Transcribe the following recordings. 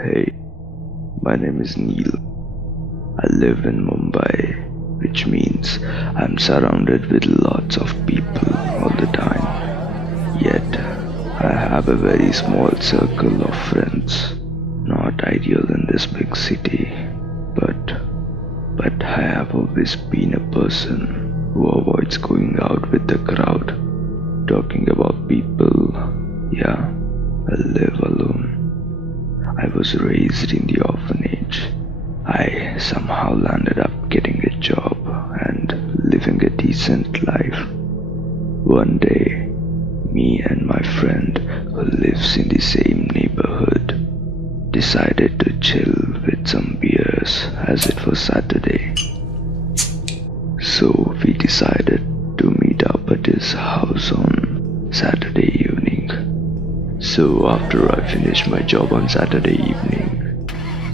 Hey, my name is Neil. I live in Mumbai, which means I'm surrounded with lots of people all the time. Yet, I have a very small circle of friends. Not ideal in this big city, but but I have always been a person who avoids going out with the crowd, talking about people. Yeah, I live alone. I was raised in the orphanage. I somehow landed up getting a job and living a decent life. One day, me and my friend who lives in the same neighborhood decided to chill with some beers as it was Saturday. So we decided to meet up at his house on Saturday evening. So after I finished my job on Saturday evening,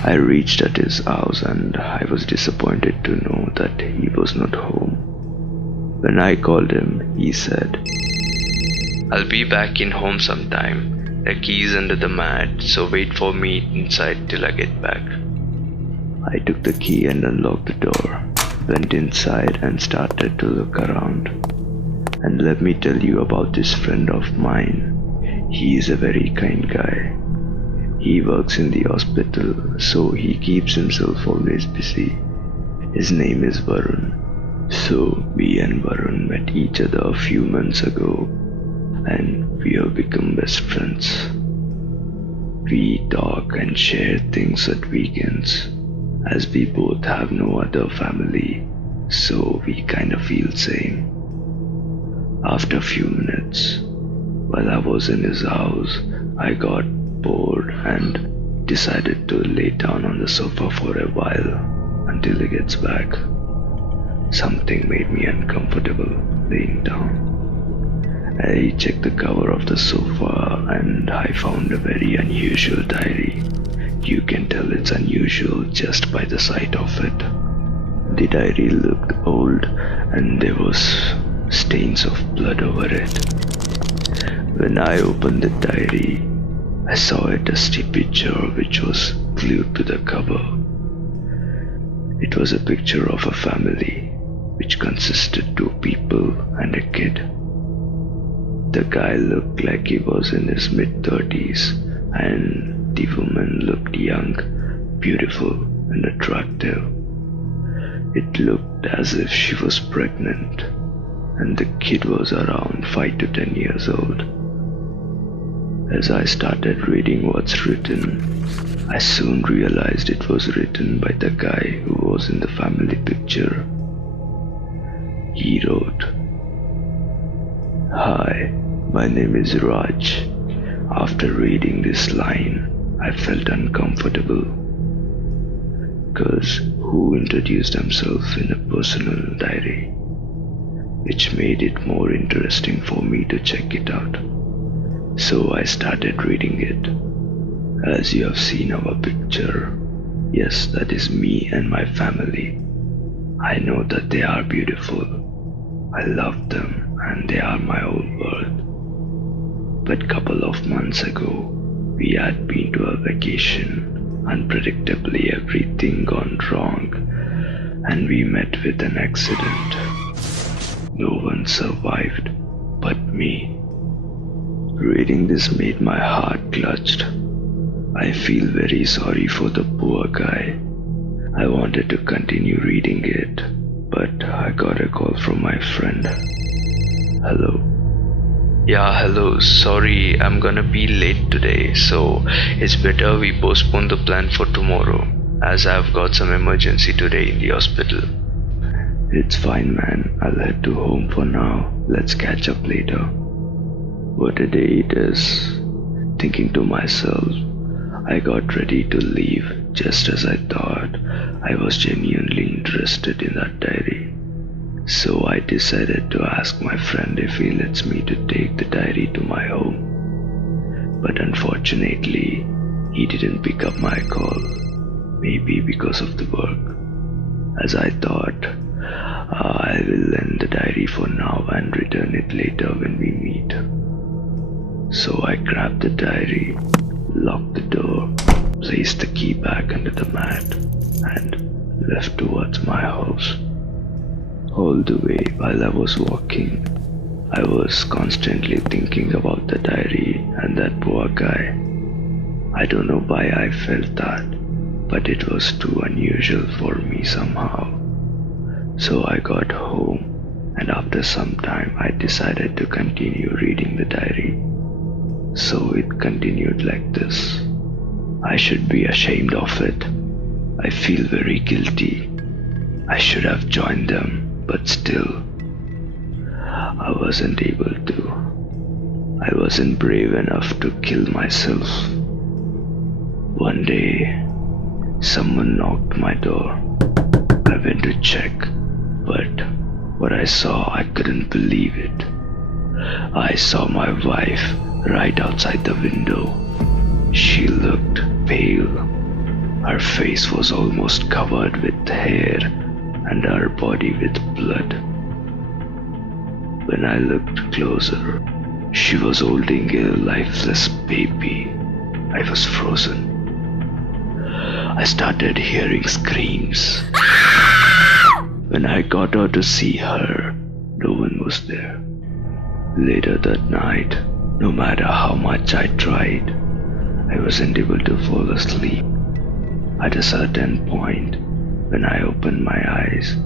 I reached at his house and I was disappointed to know that he was not home. When I called him, he said, "I'll be back in home sometime. The key's under the mat, so wait for me inside till I get back." I took the key and unlocked the door, went inside and started to look around. And let me tell you about this friend of mine. He is a very kind guy. He works in the hospital, so he keeps himself always busy. His name is Varun. So me and Varun met each other a few months ago and we have become best friends. We talk and share things at weekends as we both have no other family, so we kind of feel same. After a few minutes, while I was in his house, I got bored and decided to lay down on the sofa for a while until he gets back. Something made me uncomfortable laying down. I checked the cover of the sofa and I found a very unusual diary. You can tell it's unusual just by the sight of it. The diary looked old and there was stains of blood over it. When I opened the diary, I saw a dusty picture which was glued to the cover. It was a picture of a family which consisted two people and a kid. The guy looked like he was in his mid-30s and the woman looked young, beautiful and attractive. It looked as if she was pregnant and the kid was around 5 to 10 years old. As I started reading what's written, I soon realized it was written by the guy who was in the family picture. He wrote, "Hi, my name is Raj." After reading this line, I felt uncomfortable because who introduced himself in a personal diary, which made it more interesting for me to check it out. So I started reading it. As you have seen our picture, yes, that is me and my family. I know that they are beautiful. I love them and they are my whole world. But couple of months ago, we had been to a vacation. Unpredictably, everything gone wrong and we met with an accident. No one survived but me. Reading this made my heart clutched. I feel very sorry for the poor guy. I wanted to continue reading it, but I got a call from my friend. Hello. Yeah, hello. Sorry, I'm gonna be late today, so it's better we postpone the plan for tomorrow, as I've got some emergency today in the hospital. It's fine, man. I'll head to home for now. Let's catch up later. What a day it is. Thinking to myself, I got ready to leave just as I thought I was genuinely interested in that diary. So I decided to ask my friend if he lets me to take the diary to my home. But unfortunately, he didn't pick up my call. Maybe because of the work. As I thought, I will lend the diary for now and return it later when we meet. So I grabbed the diary, locked the door, placed the key back under the mat, and left towards my house. All the way while I was walking, I was constantly thinking about the diary and that poor guy. I don't know why I felt that, but it was too unusual for me somehow. So I got home, and after some time I decided to continue reading the diary. So it continued like this. I should be ashamed of it. I feel very guilty. I should have joined them, but still, I wasn't able to. I wasn't brave enough to kill myself. One day, someone knocked my door. I went to check, but what I saw, I couldn't believe it. I saw my wife right outside the window. She looked pale. Her face was almost covered with hair and her body with blood. When I looked closer, she was holding a lifeless baby. I was frozen. I started hearing screams. When I got out to see her, no one was there. Later that night, no matter how much I tried, I wasn't able to fall asleep. At a certain point, when I opened my eyes,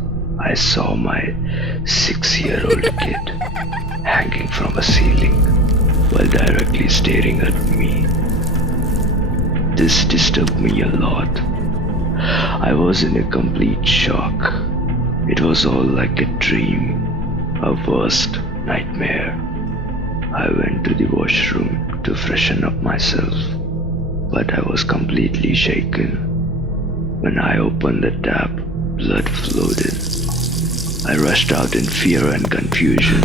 I saw my 6-year-old kid hanging from a ceiling while directly staring at me. This disturbed me a lot. I was in a complete shock. It was all like a dream, a worst nightmare. I went to the washroom to freshen up myself, but I was completely shaken. When I opened the tap, blood flowed in. I rushed out in fear and confusion.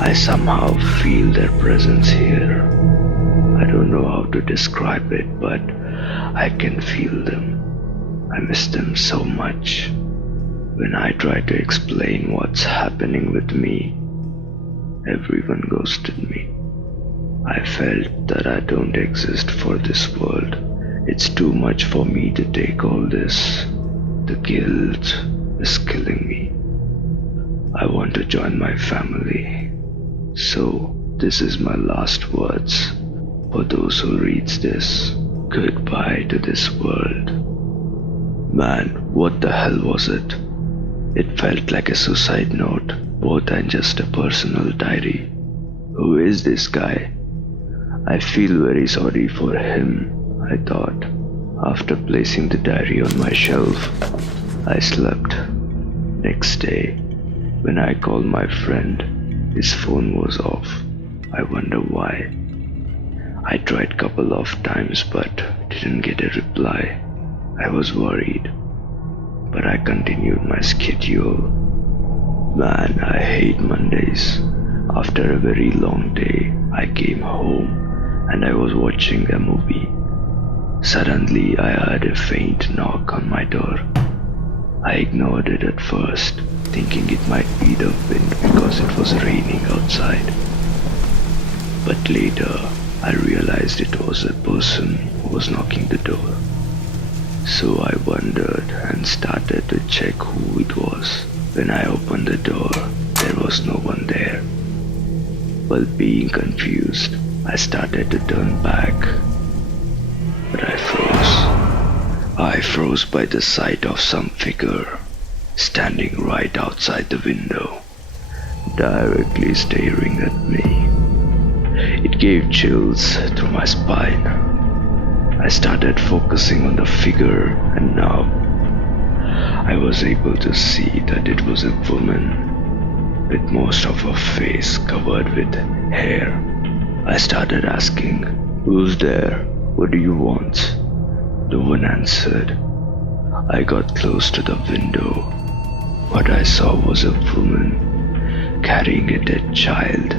I somehow feel their presence here. I don't know how to describe it, but I can feel them. I miss them so much. When I try to explain what's happening with me, everyone ghosted me. I felt that I don't exist for this world. It's too much for me to take all this. The guilt is killing me. I want to join my family. So, this is my last words. For those who reads this, goodbye to this world. Man, what the hell was it? It felt like a suicide note, more than just a personal diary. Who is this guy? I feel very sorry for him, I thought. After placing the diary on my shelf, I slept. Next day, when I called my friend, his phone was off. I wonder why. I tried couple of times but didn't get a reply. I was worried, but I continued my schedule. Man, I hate Mondays. After a very long day, I came home and I was watching a movie. Suddenly, I heard a faint knock on my door. I ignored it at first, thinking it might be the wind because it was raining outside. But later, I realized it was a person who was knocking the door. So I wondered and started to check who it was. When I opened the door, there was no one there. While being confused, I started to turn back. But I froze. I froze by the sight of some figure standing right outside the window, directly staring at me. It gave chills through my spine. I started focusing on the figure, and now I was able to see that it was a woman with most of her face covered with hair. I started asking, "Who's there? What do you want?" No one answered. I got close to the window. What I saw was a woman carrying a dead child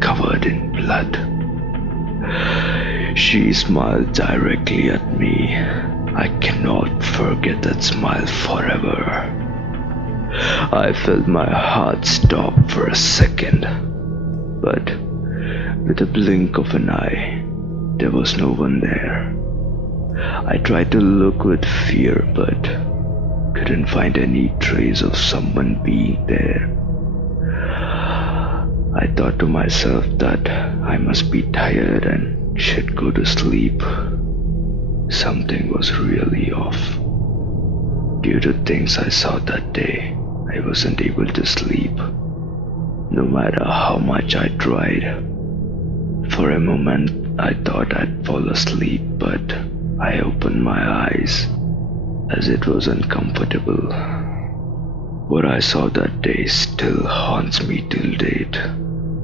covered in blood. She smiled directly at me. I cannot forget that smile forever. I felt my heart stop for a second, but with a blink of an eye, there was no one there. I tried to look with fear, but couldn't find any trace of someone being there. I thought to myself that I must be tired and should go to sleep. Something was really off. Due to things I saw that day, I wasn't able to sleep, no matter how much I tried. For a moment, I thought I'd fall asleep, but I opened my eyes as it was uncomfortable. What I saw that day still haunts me till date.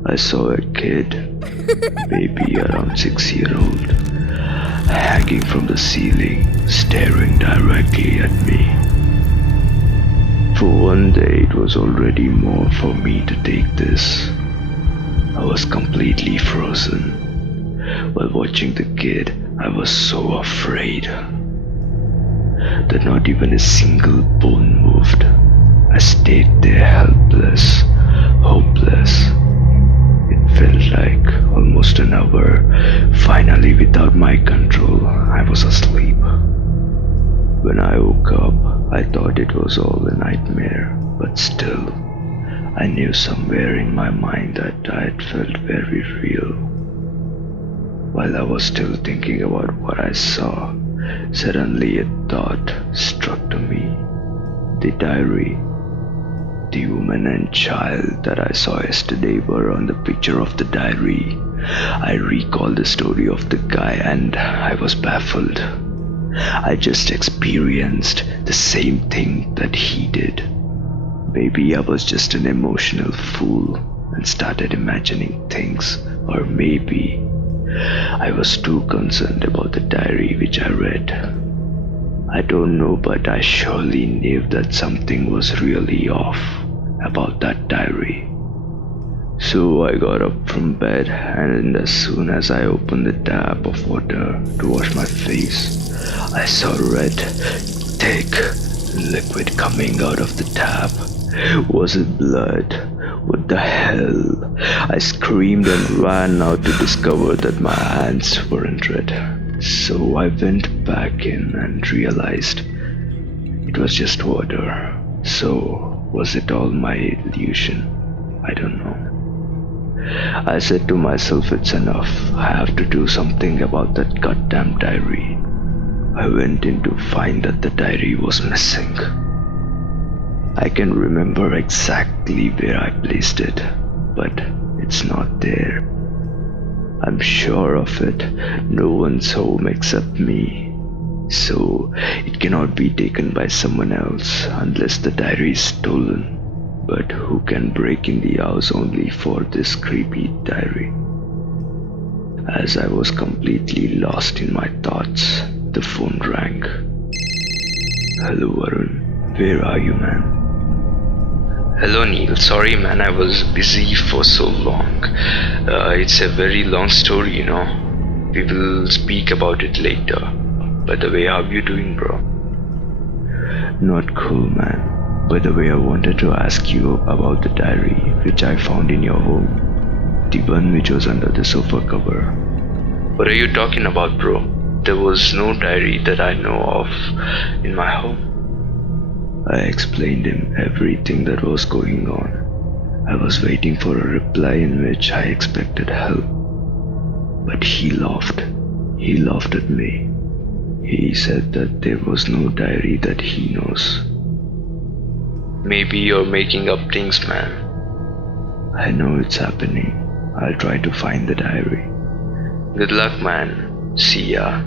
I saw a kid, maybe around 6-year-old, hanging from the ceiling, staring directly at me. For one day, it was already more for me to take this. I was completely frozen. While watching the kid, I was so afraid that not even a single bone moved. I stayed there helpless, hopeless. It felt like almost an hour. Finally, without my control, I was asleep. When I woke up, I thought it was all a nightmare, but still, I knew somewhere in my mind that I had felt very real. While I was still thinking about what I saw, suddenly a thought struck to me. The diary. The woman and child that I saw yesterday were on the picture of the diary. I recalled the story of the guy and I was baffled. I just experienced the same thing that he did. Maybe I was just an emotional fool and started imagining things, or maybe I was too concerned about the diary which I read. I don't know, but I surely knew that something was really off about that diary. So I got up from bed, and as soon as I opened the tap of water to wash my face, I saw red, thick liquid coming out of the tap. Was it blood? What the hell? I screamed and ran out to discover that my hands weren't red. So I went back in and realized it was just water. So was it all my illusion? I don't know. I said to myself, it's enough. I have to do something about that goddamn diary. I went in to find that the diary was missing. I can remember exactly where I placed it, but it's not there. I'm sure of it. No one's home except me. So it cannot be taken by someone else unless the diary is stolen. But who can break in the house only for this creepy diary? As I was completely lost in my thoughts, the phone rang. Hello Varun, where are you, man? Hello Neil, sorry man, I was busy for so long. It's a very long story, you know. We will speak about it later. By the way, how you doing, bro? Not cool, man. By the way, I wanted to ask you about the diary which I found in your home. The one which was under the sofa cover. What are you talking about, bro? There was no diary that I know of in my home. I explained him everything that was going on. I was waiting for a reply in which I expected help. But he laughed. He laughed at me. He said that there was no diary that he knows. Maybe you're making up things, man. I know it's happening. I'll try to find the diary. Good luck, man. See ya.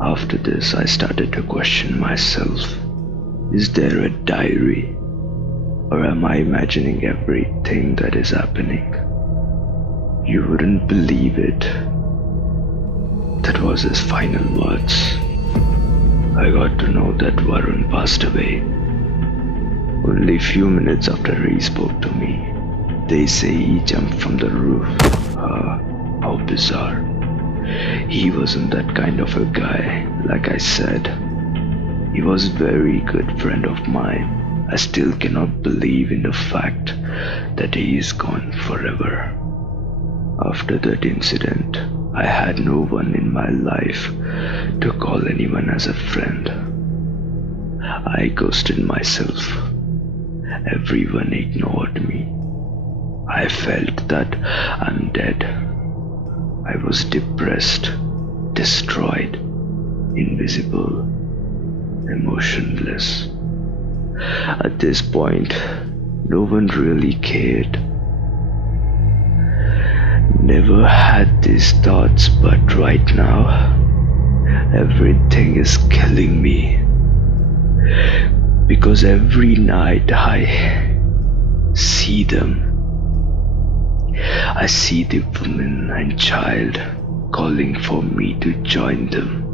After this, I started to question myself. Is there a diary? Or am I imagining everything that is happening? You wouldn't believe it. That was his final words. I got to know that Varun passed away. Only few minutes after he spoke to me. They say he jumped from the roof. How bizarre. He wasn't that kind of a guy, like I said. He was a very good friend of mine. I still cannot believe in the fact that he is gone forever. After that incident, I had no one in my life to call anyone as a friend. I ghosted myself. Everyone ignored me. I felt that I'm dead. I was depressed, destroyed, invisible, emotionless. At this point, no one really cared. Never had these thoughts, but right now, everything is killing me. Because every night I see them. I see the woman and child calling for me to join them.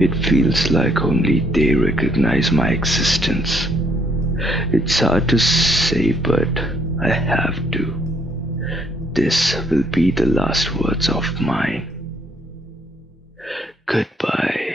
It feels like only they recognize my existence. It's hard to say, but I have to. This will be the last words of mine. Goodbye.